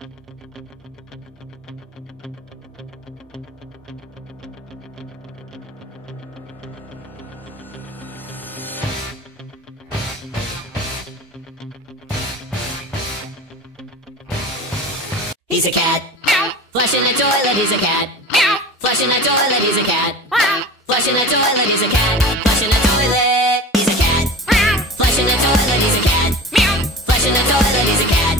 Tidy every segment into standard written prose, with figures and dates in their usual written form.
He's a cat. Flushing the toilet, he's a cat. Flushing the toilet, he's a cat. Flushing the toilet, he's a cat. Flushing the toilet, he's a cat. Flushing the toilet, he's a cat. Flushing the toilet, he's a cat.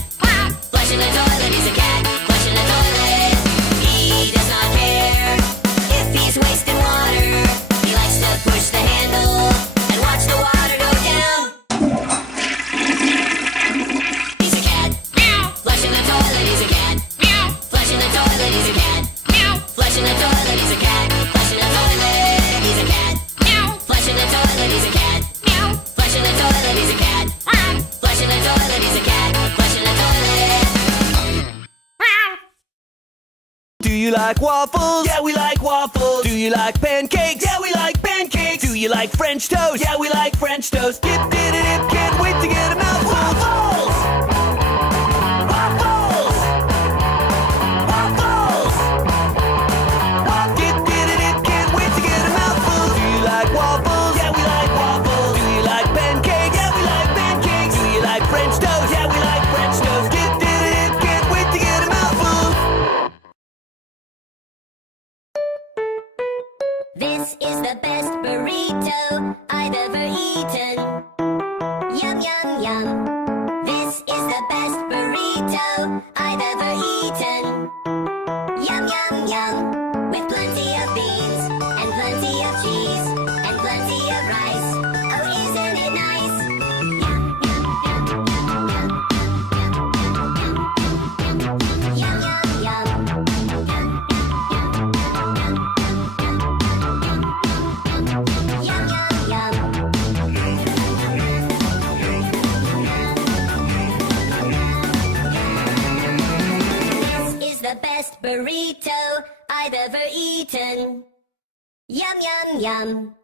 Flushing the toilet, he's a cat. Flushing the toilet. He does not care if he's wasting water. He likes to push the handle and watch the water go down. He's a cat. Flushing the toilet, he's a cat. Flushing the toilet, he's a cat. Flushing the toilet, he's a cat. Flushing the toilet, he's a cat. Flushing the toilet, he's a cat. Flushing the toilet, he's a cat. Flushing the toilet, he's a cat. Flushing the toilet. Do you like waffles? Yeah, we like waffles. Do you like pancakes? Yeah, we like pancakes. Do you like French toast? Yeah, we like French toast. Dip, dip, dip, can't wait to get a mouthful. Waffles! Waffles! Waffles! Dip, dip, dip, can't wait to get a mouthful. Do you like waffles? Yeah, we like waffles. Do you like pancakes? Yeah, we like pancakes. Do you like French toast? Yeah, we like French toast. Dip, dip, dip, can't wait to get a mouthful. This is the best burrito I've ever eaten. Yum, yum, yum. This is the best burrito I've ever eaten. Yum, yum, yum. With plenty of beans and plenty of cheese and plenty of rice. Oh, isn't it nice? Yum, yum, yum, yum, yum, yum, yum, yum, yum, yum, yum, yum. This is the best burrito I've ever eaten. Yum, yum, yum.